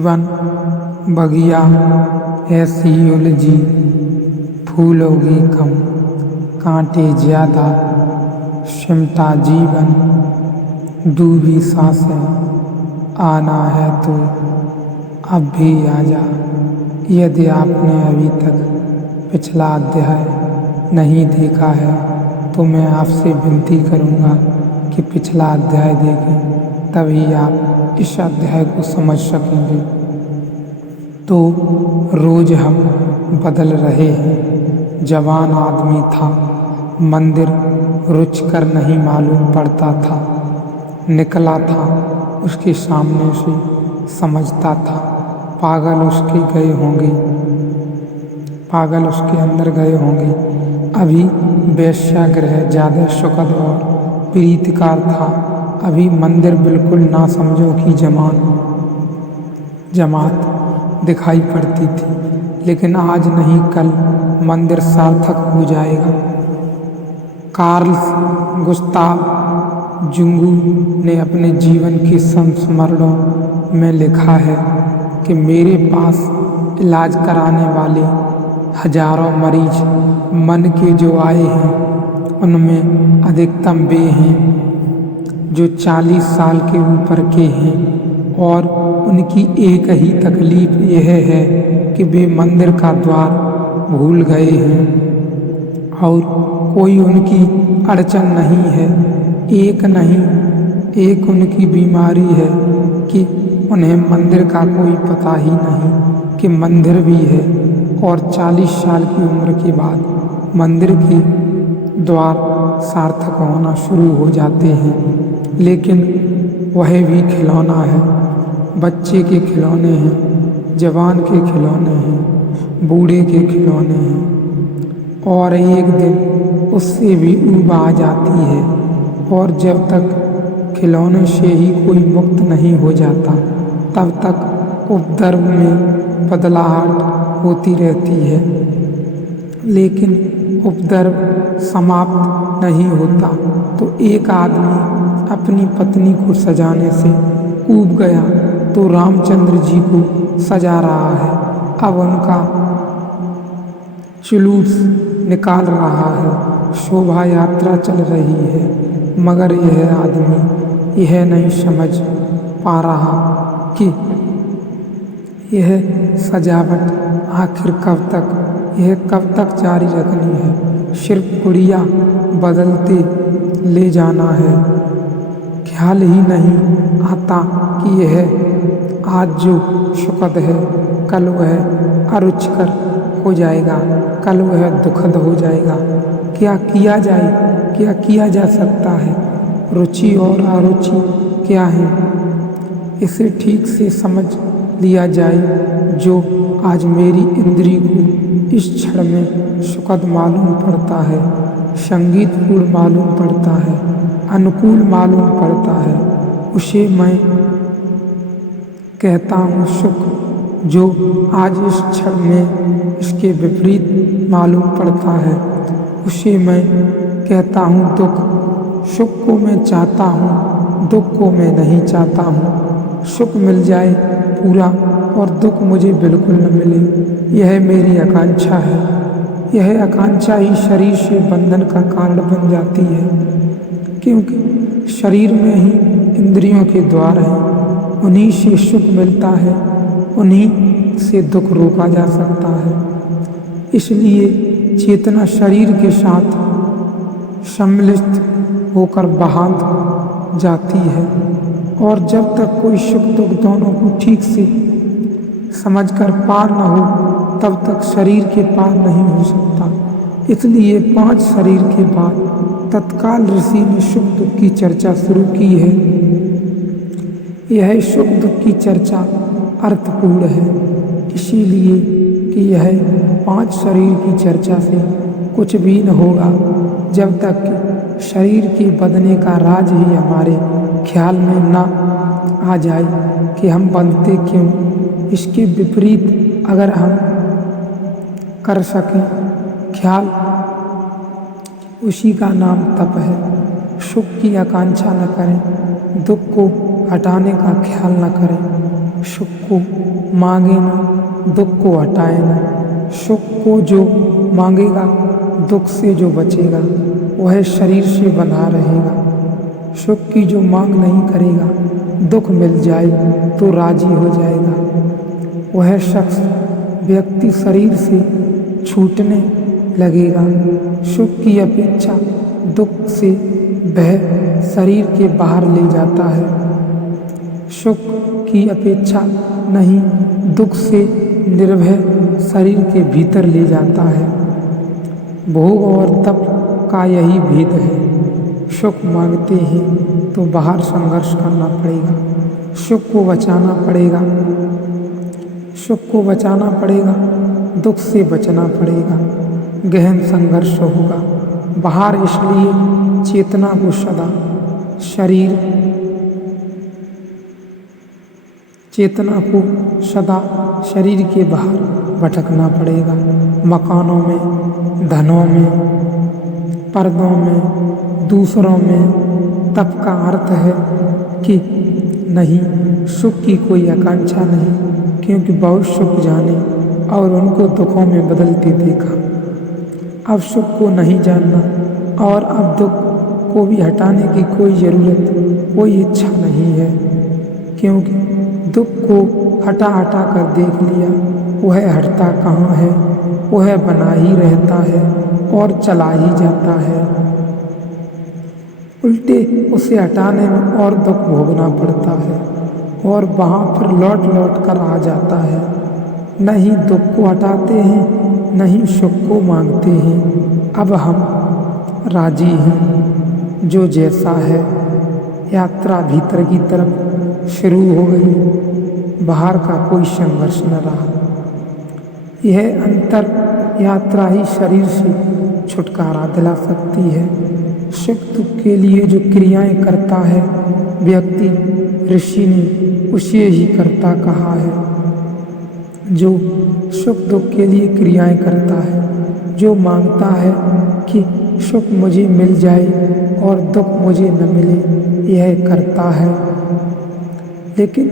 जीवन बगिया ऐसी उलझी, फूलोगी कम, कांटे ज्यादा, सिमटा जीवन, डूबी सांसें, आना है तो अब भी आजा। यदि आपने अभी तक पिछला अध्याय नहीं देखा है तो मैं आपसे विनती करूंगा कि पिछला अध्याय देखें, तभी आप इस अध्याय को समझ सकेंगे। तो रोज हम बदल रहे हैं। जवान आदमी था, मंदिर रुचकर नहीं मालूम पड़ता था। निकला था उसके सामने से, समझता था पागल उसके गए होंगे, पागल उसके अंदर गए होंगे। अभी वेश्यागृह ज्यादा सुखद और प्रीतिकार था। अभी मंदिर बिल्कुल ना समझो की जमात दिखाई पड़ती थी, लेकिन आज नहीं कल मंदिर सार्थक हो जाएगा। कार्ल गुस्ताव जुंगू ने अपने जीवन के संस्मरणों में लिखा है कि मेरे पास इलाज कराने वाले हजारों मरीज मन के जो आए हैं, उनमें अधिकतम वे हैं जो 40 साल के ऊपर के हैं, और उनकी एक ही तकलीफ यह है कि वे मंदिर का द्वार भूल गए हैं और कोई उनकी अड़चन नहीं है। एक नहीं, एक उनकी बीमारी है कि उन्हें मंदिर का कोई पता ही नहीं कि मंदिर भी है, और 40 साल की उम्र के बाद मंदिर के द्वार सार्थक होना शुरू हो जाते हैं। लेकिन वह भी खिलौना है, बच्चे के खिलौने हैं, जवान के खिलौने हैं, बूढ़े के खिलौने हैं, और एक दिन उससे भी ऊब आ जाती है। और जब तक खिलौने से ही कोई मुक्त नहीं हो जाता, तब तक उपद्रव में बदलाहट होती रहती है। लेकिन उपद्रव समाप्त नहीं होता तो एक आदमी अपनी पत्नी को सजाने से ऊब गया तो रामचंद्र जी को सजा रहा है। अब उनका जुलूस निकाल रहा है, शोभा यात्रा चल रही है, मगर यह आदमी यह नहीं समझ पा रहा कि यह सजावट आखिर कब तक, यह कब तक जारी रखनी है। सिर्फ गुड़िया बदलते ले जाना है। ख्याल ही नहीं आता कि यह आज जो सुखद है, कल वह अरुचिकर हो जाएगा, कल वह दुखद हो जाएगा। क्या किया जाए, क्या किया जा सकता है? रुचि और अरुचि क्या है, इसे ठीक से समझ लिया जाए। जो आज मेरी इंद्री को इस क्षण में सुखद मालूम पड़ता है, संगीतपूर्ण मालूम पड़ता है, अनुकूल मालूम पड़ता है, उसे मैं कहता हूँ सुख। जो आज इस क्षण में इसके विपरीत मालूम पड़ता है, उसे मैं कहता हूँ दुख। सुख को मैं चाहता हूँ, दुख को मैं नहीं चाहता हूँ। सुख मिल जाए पूरा और दुख मुझे बिल्कुल न मिले, यह मेरी आकांक्षा है। यह आकांक्षा ही शरीर से बंधन का कारण बन जाती है, क्योंकि शरीर में ही इंद्रियों के द्वार हैं, उन्हीं से सुख मिलता है, उन्हीं से दुख रोका जा सकता है। इसलिए चेतना शरीर के साथ सम्मिलित होकर बहात जाती है, और जब तक कोई सुख दुख दोनों को ठीक से समझकर पार न हो, तब तक शरीर के पार नहीं हो सकता। इसलिए 5 शरीर के बाद तत्काल ऋषि ने सुख दुख की चर्चा शुरू की है। यह सुख दुख की चर्चा अर्थपूर्ण है, इसीलिए कि यह 5 शरीर की चर्चा से कुछ भी न होगा जब तक शरीर के बदने का राज ही हमारे ख्याल में न आ जाए कि हम बंधते क्यों। इसके विपरीत अगर हम कर सकें ख्याल, उसी का नाम तप है। सुख की आकांक्षा न करें, दुख को हटाने का ख्याल न करें, सुख को मांगे ना, दुख को हटाए ना। सुख को जो मांगेगा, दुख से जो बचेगा, वह शरीर से बंधा रहेगा। सुख की जो मांग नहीं करेगा, दुख मिल जाए तो राजी हो जाएगा। वह शख्स व्यक्ति शरीर से छूटने लगेगा। सुख की अपेक्षा दुख से वह शरीर के बाहर ले जाता है। सुख की अपेक्षा नहीं, दुख से निर्भय शरीर के भीतर ले जाता है। भोग और तप का यही भेद है। सुख मांगते हैं तो बाहर संघर्ष करना पड़ेगा, सुख को बचाना पड़ेगा। सुख को बचाना पड़ेगा, दुख से बचना पड़ेगा। गहन संघर्ष होगा बाहर, इसलिए चेतना को सदा शरीर के बाहर भटकना पड़ेगा। मकानों में, धनों में, पर्दों में, दूसरों में। तप का अर्थ है कि नहीं, सुख की कोई आकांक्षा नहीं, क्योंकि बहुत सुख जाने और उनको दुखों में बदलते देखा। अब सुख को नहीं जानना और अब दुख को भी हटाने की कोई ज़रूरत, कोई इच्छा नहीं है, क्योंकि दुख को हटा कर देख लिया, वह हटता कहाँ है, वह बना ही रहता है और चला ही जाता है। उल्टे उसे हटाने में और दुख भोगना पड़ता है और वहाँ फिर लौट कर आ जाता है। न ही दुख को हटाते हैं, न ही सुख को मांगते हैं। अब हम राजी हैं, जो जैसा है। यात्रा भीतर की तरफ शुरू हो गई, बाहर का कोई संघर्ष न रहा। यह अंतर यात्रा ही शरीर से छुटकारा दिला सकती है। सुख दुख के लिए जो क्रियाएं करता है व्यक्ति, ऋषि ने उसे ही कर्ता कहा है। जो सुख दुख के लिए क्रियाएं करता है, जो मांगता है कि सुख मुझे मिल जाए और दुख मुझे न मिले, यह करता है। लेकिन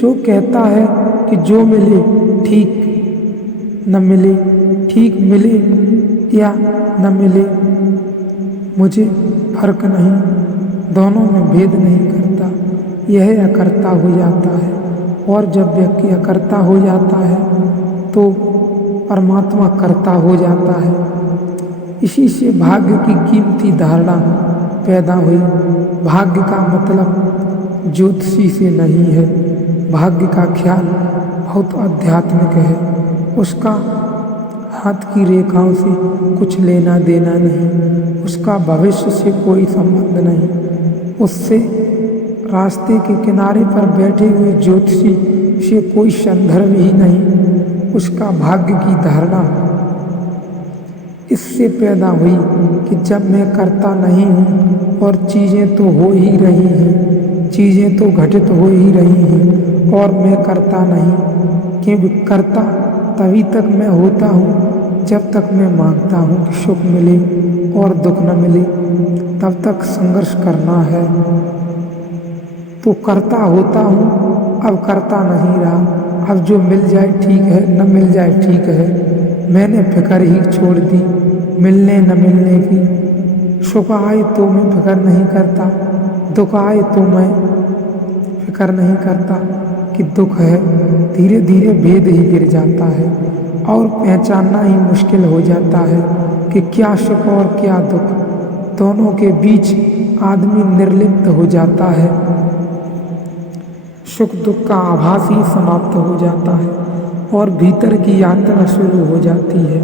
जो कहता है कि जो मिले ठीक, न मिले ठीक, मिले या न मिले मुझे फर्क नहीं, दोनों में भेद नहीं करता, यह अकर्ता हो जाता है। और जब व्यक्ति अकर्ता हो जाता है तो परमात्मा कर्ता हो जाता है। इसी से भाग्य की कीमती धारणा पैदा हुई। भाग्य का मतलब ज्योतिषी से नहीं है। भाग्य का ख्याल बहुत आध्यात्मिक है। उसका हाथ की रेखाओं से कुछ लेना देना नहीं, उसका भविष्य से कोई संबंध नहीं, उससे रास्ते के किनारे पर बैठे हुए ज्योतिषी से कोई संदर्भ ही नहीं। उसका भाग्य की धारणा इससे पैदा हुई कि जब मैं करता नहीं हूँ और चीज़ें तो हो ही रही हैं, चीज़ें तो घटित हो ही रही हैं और मैं करता नहीं, क्योंकि करता तभी तक मैं होता हूँ जब तक मैं मांगता हूँ कि सुख मिले और दुख न मिले, तब तक संघर्ष करना है। तो करता होता हूँ, अब करता नहीं रहा। अब जो मिल जाए ठीक है, न मिल जाए ठीक है। मैंने फिक्र ही छोड़ दी मिलने न मिलने की। सुख आए तो मैं फिक्र नहीं करता, दुख आए तो मैं फिक्र नहीं करता कि दुख है। धीरे धीरे भेद ही गिर जाता है और पहचानना ही मुश्किल हो जाता है कि क्या सुख और क्या दुख। दोनों के बीच आदमी निर्लिप्त हो जाता है। सुख दुख का आभास ही समाप्त हो जाता है और भीतर की यात्रा शुरू हो जाती है।